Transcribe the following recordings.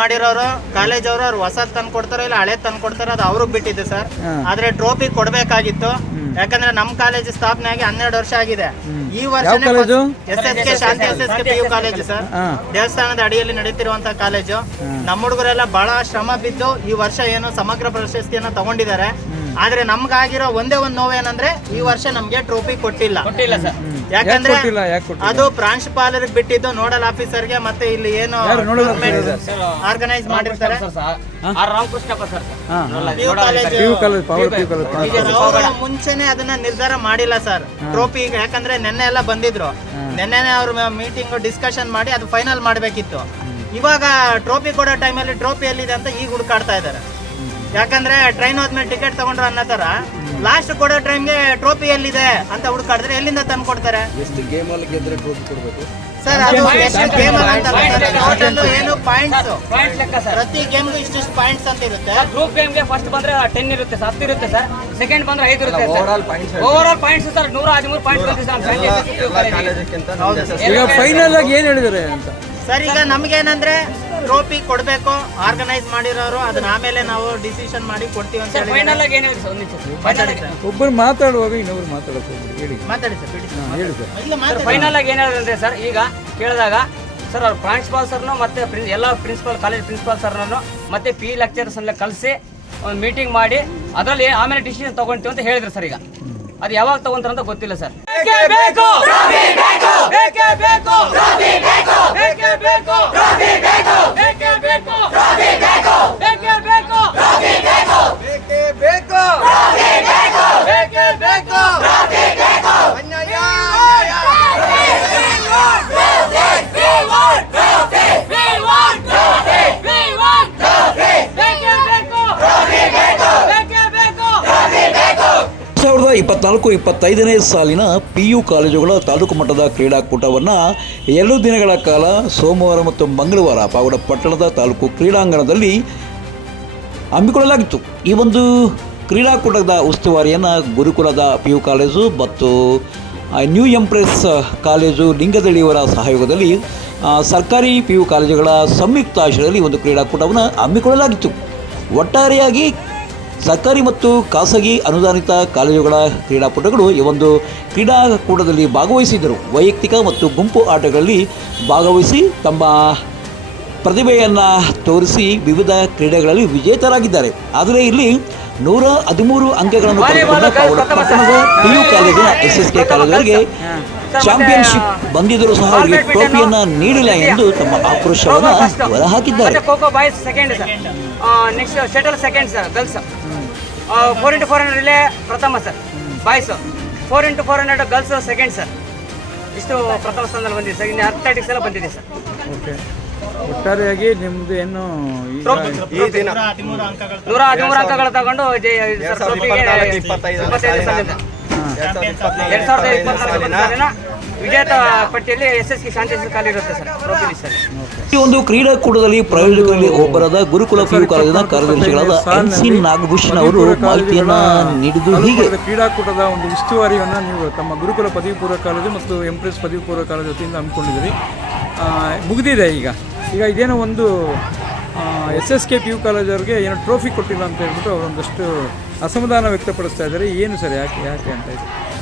ಮಾಡಿರೋರು ಕಾಲೇಜ್ ಅವರು ಅವ್ರು ಹೊಸದ್ ತಂದು ಕೊಡ್ತಾರೋ ಇಲ್ಲ ಹಳೆ ತಂದು ಕೊಡ್ತಾರೋ ಅದು ಅವ್ರಿಗೆ ಬಿಟ್ಟಿದ್ದು ಸರ್. ಆದ್ರೆ ಟ್ರೋಫಿ ಕೊಡ್ಬೇಕಾಗಿತ್ತು. ಯಾಕಂದ್ರೆ ನಮ್ಮ ಕಾಲೇಜ್ ಸ್ಥಾಪನೆ ಆಗಿ ಹನ್ನೆರಡು ವರ್ಷ ಆಗಿದೆ. ಈ ವರ್ಷ college? S S K Shanti S S K P U college sir. ದೇವಸ್ಥಾನದ ಅಡಿಯಲ್ಲಿ ನಡೀತಿರುವಂತಹ ಕಾಲೇಜು ನಮ್ಮ ಹುಡುಗರೆಲ್ಲ ಬಹಳ ಶ್ರಮ ಬಿದ್ದು ಈ ವರ್ಷ ಏನು ಸಮಗ್ರ ಪ್ರಶಸ್ತಿಯನ್ನ ತಗೊಂಡಿದ್ದಾರೆ. ಆದ್ರೆ ನಮ್ಗಾಗಿರೋ ಒಂದೇ ಒಂದ್ ನೋವೇನಂದ್ರೆ ಈ ವರ್ಷ ನಮ್ಗೆ ಟ್ರೋಫಿ ಕೊಟ್ಟಿಲ್ಲ. ಕೊಟ್ಟಿಲ್ಲ ಸರ್. ಯಾಕಂದ್ರೆ ಅದು ಪ್ರಾಂಶುಪಾಲರಿಗೆ ಬಿಟ್ಟಿದ್ದು ನೋಡಲ್ ಆಫೀಸರ್ಗೆ ಮತ್ತೆ ಇಲ್ಲಿ ಏನು ಆರ್ಗನೈಸ್ ಮಾಡಿರ್ತಾರೆ? ಮುಂಚೆನೆ ಅದನ್ನ ನಿರ್ಧಾರ ಮಾಡಿಲ್ಲ ಸರ್. ಟ್ರೋಫಿ ಯಾಕಂದ್ರೆ ನೆನ್ನೆ ಎಲ್ಲ ಬಂದಿದ್ರು. ನೆನ್ನೆನೆ ಅವ್ರ ಮೀಟಿಂಗ್ ಡಿಸ್ಕಷನ್ ಮಾಡಿ ಅದು ಫೈನಲ್ ಮಾಡ್ಬೇಕಿತ್ತು. ಇವಾಗ ಟ್ರೋಫಿ ಕೊಡೋ ಟೈಮಲ್ಲಿ ಟ್ರೋಫಿ ಎಲ್ಲಿದೆ ಅಂತ ಈಗ ಹುಡುಕಾಡ್ತಾ ಇದ್ದಾರೆ. ಯಾಕಂದ್ರೆ ಟ್ರೈನ್ ಹೋದ್ಮೇಲೆ ಟಿಕೆಟ್ ತಗೊಂಡ್ರು ಅನ್ನೋ ತರ. ಲಾಸ್ಟ್ ಕೊಡೋ ಟೈಮ್ಗೆ ಟ್ರೋಫಿ ಎಲ್ಲಿದೆ ಅಂತ ಹುಡುಕಾಡಿದ್ರೆ ಎಲ್ಲಿಂದ ತಂದು ಕೊಡ್ತಾರೆ? ಎಷ್ಟು ಗೇಮಲ್ಲಿ ಗೆದ್ರೆ ಟ್ರೋಫಿ ಕೊಡಬೇಕು? ಸರ್ ಅದು ಎಷ್ಟು ಗೇಮ್ ಅಂತ ಟೋಟಲ್ ಏನು ಪಾಯಿಂಟ್ಸ್ ಪಾಯಿಂಟ್ ಲೆಕ್ಕ ಸರ್. ಪ್ರತಿ ಗೇಮ್ಗೂ ಇಷ್ಟಿಷ್ಟು ಪಾಯಿಂಟ್ಸ್ ಅಂತ ಇರುತ್ತೆ. ಗ್ರೂಪ್ ಗೇಮ್ಗೆ ಫಸ್ಟ್ ಬಂದ್ರೆ ಟೆನ್ ಇರುತ್ತೆ ಸರ್ ಹತ್ತು ಇರುತ್ತೆ ಸರ್. ಸೆಕೆಂಡ್ ಬಂದ್ರೆ ಐದು ಇರುತ್ತೆ sir. Overall points over all points sir ನೂರ ಹದಿಮೂರು ಪಾಯಿಂಟ್ಸ್. ಈಗ ಫೈನಲ್ ಆಗಿ ಏನು ಹೇಳಿದ್ರೆ ಅಂತ? ಸರ್ ಈಗ ನಮ್ಗೇನಂದ್ರೆ ಟ್ರೋಫಿ ಕೊಡ್ಬೇಕು ಆರ್ಗನೈಸ್ ಮಾಡಿರೋರು ಅದನ್ನ ಆಮೇಲೆ ನಾವು ಡಿಸಿಷನ್ ಮಾಡಿ ಕೊಡ್ತೀವಿ ಅಂತ ಸರ್ ಹೇಳಿ ಫೈನಲ್ ಆಗಿ ಏನು ಸರ್? ಒಂದು ನಿಮಿಷ ಫೈನಲ್ ಆಗಿ ಒಬ್ಬರು ಮಾತಾಡುವಾಗ ಇನ್ನೊಬ್ರು ಮಾತಾಡಕ್ಕೆ ಹೇಳಿ. ಮಾತಾಡಿ ಸರ್ ಬಿಡಿ ಹಾಂ ಹೇಳಿ ಸರ್. ಇಲ್ಲ ಮಾತಾಡಿ. ಫೈನಲ್ ಆಗಿ ಸರ್ ಈಗ ಕೇಳಿದಾಗ ಸರ್ ಅವ್ರ ಪ್ರಾಂಶುಪಾಲ್ ಸರ್ನು ಮತ್ತೆ ಪ್ರಿನ್- ಎಲ್ಲ ಪ್ರಿನ್ಸಿಪಾಲ್ ಕಾಲೇಜ್ ಪ್ರಿನ್ಸಿಪಾಲ್ ಸರ್ನನ್ನು ಮತ್ತೆ ಪಿ ಲೆಕ್ಚರ್ಸ್ ಎಲ್ಲ ಕಲಿಸಿ ಒಂದು ಮೀಟಿಂಗ್ ಮಾಡಿ ಅದರಲ್ಲಿ ಆಮೇಲೆ ಡಿಸಿಷನ್ ತಗೊಂತೀವಿ ಅಂತ ಹೇಳಿದ್ರು ಸರ್ ಈಗ. ಅದು ಯಾವಾಗ ತಗೊಂತಾರ ಅಂತ ಗೊತ್ತಿಲ್ಲ ಸರ್. ಬೇಕು ಬೇಕೇ ಬೇಕು ಬೇಕೇ ಬೇಕು ಬೇಕೇ ಬೇಕು ಬೇಕೇ ಬೇಕು ಸಾವಿರದ ಇಪ್ಪತ್ನಾಲ್ಕು, ಇಪ್ಪತ್ತೈದನೇ ಸಾಲಿನ ಪಿ ಯು ಕಾಲೇಜುಗಳ ತಾಲೂಕು ಮಟ್ಟದ ಕ್ರೀಡಾಕೂಟವನ್ನು ಎರಡು ದಿನಗಳ ಕಾಲ ಸೋಮವಾರ ಮತ್ತು ಮಂಗಳವಾರ ಪಾವಡ ಪಟ್ಟಣದ ತಾಲೂಕು ಕ್ರೀಡಾಂಗಣದಲ್ಲಿ ಹಮ್ಮಿಕೊಳ್ಳಲಾಗಿತ್ತು. ಈ ಒಂದು ಕ್ರೀಡಾಕೂಟದ ಉಸ್ತುವಾರಿಯನ್ನು ಗುರುಕುಲದ ಪಿ ಯು ಕಾಲೇಜು ಮತ್ತು ನ್ಯೂ ಎಂಪ್ರೆಸ್ ಕಾಲೇಜು ಲಿಂಗದಳ್ಳಿಯವರ ಸಹಯೋಗದಲ್ಲಿ ಸರ್ಕಾರಿ ಪಿ ಯು ಕಾಲೇಜುಗಳ ಸಂಯುಕ್ತ ಆಶ್ರಯದಲ್ಲಿ ಒಂದು ಕ್ರೀಡಾಕೂಟವನ್ನು ಹಮ್ಮಿಕೊಳ್ಳಲಾಗಿತ್ತು. ಒಟ್ಟಾರೆಯಾಗಿ ಸರ್ಕಾರಿ ಮತ್ತು ಖಾಸಗಿ ಅನುದಾನಿತ ಕಾಲೇಜುಗಳ ಕ್ರೀಡಾಪಟುಗಳು ಈ ಒಂದು ಕ್ರೀಡಾಕೂಟದಲ್ಲಿ ಭಾಗವಹಿಸಿದ್ದರು. ವೈಯಕ್ತಿಕ ಮತ್ತು ಗುಂಪು ಆಟಗಳಲ್ಲಿ ಭಾಗವಹಿಸಿ ತಮ್ಮ ಪ್ರತಿಭೆಯನ್ನು ತೋರಿಸಿ ವಿವಿಧ ಕ್ರೀಡೆಗಳಲ್ಲಿ ವಿಜೇತರಾಗಿದ್ದಾರೆ. ಆದರೆ ಇಲ್ಲಿ ನೂರ ಹದಿಮೂರು ಅಂಕಗಳನ್ನು ಪಡೆದುಕೊಂಡ ಪಾವಗಡ ಪಟ್ಟಣದ ಪಿ ಯು ಕಾಲೇಜಿನ ಎಸ್ ಎಸ್ ಕೆ ಕಾಲೇಜುಗಳಿಗೆ ಚಾಂಪಿಯನ್ಶಿಪ್ ಬಂದಿದ್ದರೂ ಸಹ ಅವರಿಗೆ ಟ್ರೋಫಿಯನ್ನು ನೀಡಿಲ್ಲ ಎಂದು ತಮ್ಮ ಆಕ್ರೋಶವನ್ನು ಹೊರಹಾಕಿದ್ದಾರೆ. Four into four hundred relay ಪ್ರಥಮ sir. Boys. Four into four hundred girls second sir. ಇಷ್ಟು ಪ್ರಥಮ ಸ್ಥಾನದಲ್ಲಿ ಬಂದಿದೆ ಸರ್. ಇನ್ನು ಅಥ್ಲೆಟಿಕ್ಸ್ ಎಲ್ಲ ಬಂದಿದೆ ಸರ್. ಓಕೆ. ಒಟ್ಟಾರೆಯಾಗಿ ನಿಮ್ದು ಏನು ಈಗ ಈ ದಿನ. ನೂರ ಹದಿಮೂರು ಅಂಕಗಳು ತಗೊಂಡು ಜೆ- ಸರ್ ಇಪ್ಪತ್ತೈದು ಎರಡ್ ಸಾವಿರದ ಇಪ್ಪತ್ತೈದು ಎರಡ್ ಸಾವಿರದ ಇಪ್ಪತ್ನಾಲ್ಕು ಸಾಲಿನ. ವಿಜೇತ ಪಟ್ಟಿಯಲ್ಲಿ ಎಸ್ ಎಸ್ ಕೆ ಶಾಂತಿ ಕಾಲ ಇರುತ್ತೆ ಸರ್ ಈ ಒಂದು ಕ್ರೀಡಾಕೂಟದಲ್ಲಿ ಪ್ರಾಯೋಜಕರಲ್ಲಿ ಒಬ್ಬರಾದ ಗುರುಕುಲ ಪಿಯು ಕಾಲೇಜಿನ ಕಾರ್ಯದರ್ಶಿಗಳಾದ ಎನ್ ಸಿ ನಾಗಭೂಷಣ್ ಅವರು ಮಾಹಿತಿಯನ್ನ ನೀಡಿದ್ದು ಹೀಗೆ. ಕ್ರೀಡಾಕೂಟದ ಒಂದು ಉಸ್ತುವಾರಿಯನ್ನು ನೀವು ತಮ್ಮ ಗುರುಕುಲ ಪದವಿ ಪೂರ್ವ ಕಾಲೇಜು ಮತ್ತು ಎಂಪ್ರೆಸ್ ಪದವಿ ಪೂರ್ವ ಕಾಲೇಜು ವತಿಯಿಂದ ಅಂದ್ಕೊಂಡಿದ್ದೀರಿ ಮುಗಿದಿದೆ ಈಗ. ಈಗ ಇದೇನೋ ಒಂದು S S K P U ಕಾಲೇಜವ್ರಿಗೆ ಏನೋ ಟ್ರೋಫಿ ಕೊಟ್ಟಿಲ್ಲ ಅಂತ ಹೇಳ್ಬಿಟ್ಟು ಅವರೊಂದಷ್ಟು ಅಸಮಾಧಾನ ವ್ಯಕ್ತಪಡಿಸ್ತಾ ಇದ್ದಾರೆ. ಏನು ಸರ್ ಯಾಕೆ ಯಾಕೆ ಅಂತ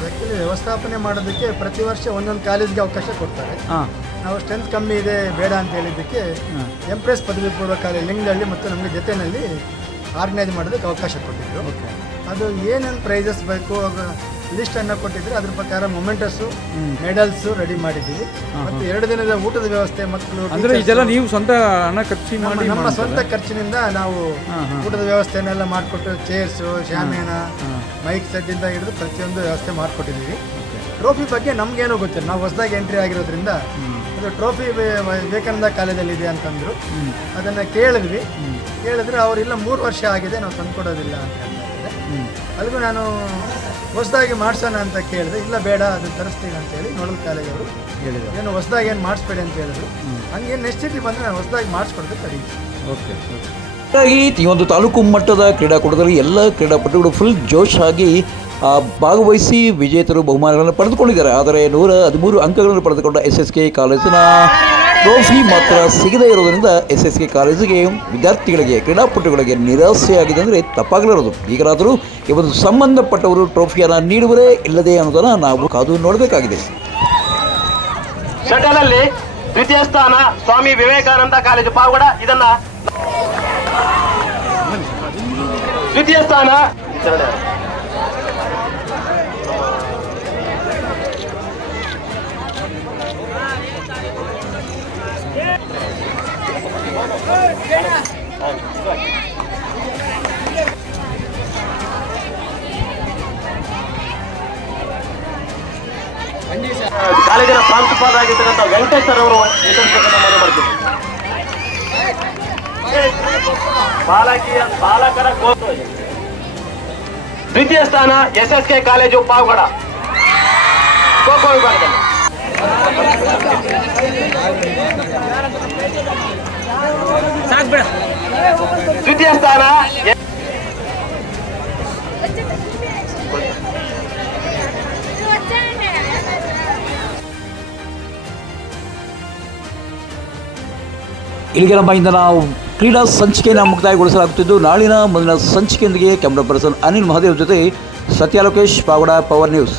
ಆ್ಯಕ್ಚುಲಿ ವ್ಯವಸ್ಥಾಪನೆ ಮಾಡೋದಕ್ಕೆ ಪ್ರತಿ ವರ್ಷ ಒಂದೊಂದು ಕಾಲೇಜ್ಗೆ ಅವಕಾಶ ಕೊಡ್ತಾರೆ. ಹಾಂ. ನಾವು ಸ್ಟ್ರೆಂತ್ ಕಮ್ಮಿ ಇದೆ ಬೇಡ ಅಂತ ಹೇಳಿದ್ದಕ್ಕೆ ಎಂಪ್ರೆಸ್ ಪದವಿ ಪೂರ್ವ ಕಾಲೇಜ್ ಲಿಂಗದಳ್ಳಿ ಮತ್ತು ನಮಗೆ ಜೊತೆಯಲ್ಲಿ ಆರ್ಗನೈಸ್ ಮಾಡೋದಕ್ಕೆ ಅವಕಾಶ ಕೊಟ್ಟಿದ್ರು. ಅದು ಏನೇನು ಪ್ರೈಸಸ್ ಬೇಕು ಲಿಸ್ಟನ್ನು ಕೊಟ್ಟಿದ್ರೆ ಅದ್ರ ಪ್ರಕಾರ ಮೊಮೆಂಟಸ್ಸು ಮೆಡಲ್ಸು ರೆಡಿ ಮಾಡಿದ್ದೀವಿ. ಮತ್ತು ಎರಡು ದಿನದ ಊಟದ ವ್ಯವಸ್ಥೆ ಮಕ್ಕಳು ಅಂದರೆ ಇದೆಲ್ಲ ನೀವು ಸ್ವಂತ ಹಣ ಖರ್ಚು ಮಾಡಿ ನಮ್ಮ? ಸ್ವಂತ ಖರ್ಚಿನಿಂದ ನಾವು ಊಟದ ವ್ಯವಸ್ಥೆಯನ್ನೆಲ್ಲ ಮಾಡಿಕೊಟ್ಟು ಚೇರ್ಸು ಶಾಮಿಯಾನ ಮೈಕ್ ಸೆಟ್ಟಿಂದ ಹಿಡಿದು ಪ್ರತಿಯೊಂದು ವ್ಯವಸ್ಥೆ ಮಾಡಿಕೊಟ್ಟಿದ್ದೀವಿ. ಟ್ರೋಫಿ ಬಗ್ಗೆ ನಮಗೇನೂ ಗೊತ್ತಿಲ್ಲ ನಾವು ಹೊಸದಾಗಿ ಎಂಟ್ರಿ ಆಗಿರೋದ್ರಿಂದ ಅದು ಟ್ರೋಫಿ ವಿವೇಕಾನಂದ ಕಾಲೇಜಲ್ಲಿ ಇದೆ ಅಂತಂದ್ರು. ಅದನ್ನು ಕೇಳಿದ್ವಿ. ಕೇಳಿದ್ರೆ ಅವರಿಲ್ಲ ಮೂರು ವರ್ಷ ಆಗಿದೆ ನಾವು ತಂದುಕೊಡೋದಿಲ್ಲ ಅಂತ ಹೇಳ್ತಾರೆ. ಅಲ್ಲಿಗೂ ನಾನು ಹೊಸದಾಗಿ ಮಾಡಿಸೋಣ ಅಂತ ಕೇಳಿದೆ. ಇಲ್ಲ ಬೇಡ ಅದು ತರಿಸ್ತೀನಿ ಅಂತ ಹೇಳಿ ನೋಡಲ್ ಕಾಲೇಜವರು ಏನು ಹೊಸದಾಗಿ ಏನು ಮಾಡಿಸ್ಬೇಡಿ ಅಂತ ಹೇಳಿದ್ರು. ಹಂಗೇನು ನೆಕ್ಸ್ಟ್ ಸಿಟಿ ಬಂದರೆ ನಾನು ಹೊಸದಾಗಿ ಮಾಡಿಸ್ಕೊಡ್ತೀನಿ ತಡಿ ಓಕೆ ಓಕೆ ಹಾಗಾಗಿ ಈ ಒಂದು ತಾಲೂಕು ಮಟ್ಟದ ಕ್ರೀಡಾಕೂಟದಲ್ಲಿ ಎಲ್ಲ ಕ್ರೀಡಾಪಟುಗಳು ಫುಲ್ ಜೋಶ್ ಆಗಿ ಭಾಗವಹಿಸಿ ವಿಜೇತರು ಬಹುಮಾನಗಳನ್ನು ಪಡೆದುಕೊಂಡಿದ್ದಾರೆ. ಆದರೆ ನೂರ ಹದಿಮೂರು ಅಂಕಗಳನ್ನು ಪಡೆದುಕೊಂಡ ಎಸ್ ಎಸ್ ಕೆ ಕಾಲೇಜಿನ ಟ್ರೋಫಿ ಮಾತ್ರ ಸಿಗದೇ ಇರೋದರಿಂದ ಎಸ್ ಎಸ್ ಕೆ ಕಾಲೇಜಿಗೆ ವಿದ್ಯಾರ್ಥಿಗಳಿಗೆ, ಕ್ರೀಡಾಪಟುಗಳಿಗೆ ನಿರಾಸೆಯಾಗಿದೆ ಅಂದರೆ ತಪ್ಪಾಗಲಿರೋದು. ಈಗಲಾದರೂ ಈ ಒಂದು ಸಂಬಂಧಪಟ್ಟವರು ಟ್ರೋಫಿಯನ್ನು ನೀಡುವರೇ ಇಲ್ಲದೆ ಅನ್ನೋದನ್ನು ನಾವು ಕಾದು ನೋಡಬೇಕಾಗಿದೆ. ದ್ವಿತೀಯ ಸ್ಥಾನ ಸ್ವಾಮಿ ವಿವೇಕಾನಂದ ಕಾಲೇಜು ಪಾವಗಡ. ಇದನ್ನ ದ್ವಿತೀಯ ಸ್ಥಾನ ಕಾಲೇಜಿನ ಪ್ರಾಂಶುಪಾಲರಾಗಿರ್ತಕ್ಕಂಥ ವೆಂಕಟೇಶ್ ಸರ್ ಅವರು ಮಾಡ್ತೀನಿ ಬಾಲಕಿಯ ಬಾಲಕರ ಕೋರ್ಟ್ ದ್ವಿತೀಯ ಸ್ಥಾನ S S K college Pavagada kho kho ವಿಭಾಗದಲ್ಲಿ ದ್ವಿತೀಯ ಸ್ಥಾನ ಎ- ಇಲ್ಲಿಗೆ ನಮ್ಮ ಇಂದ ನಾವು ಕ್ರೀಡಾ ಸಂಚಿಕೆಯನ್ನು ಮುಕ್ತಾಯಗೊಳಿಸಲಾಗುತ್ತಿದ್ದು, ನಾಳಿನ ಮುಂದಿನ ಸಂಚಿಕೆಯೊಂದಿಗೆ ಕ್ಯಾಮ್ರಾ ಪರ್ಸನ್ ಅನಿಲ್ ಮಹಾದೇವ್ ಜೊತೆ ಸತ್ಯ ಲೋಕೇಶ್ ಪಾವಡ ಪವರ್ ನ್ಯೂಸ್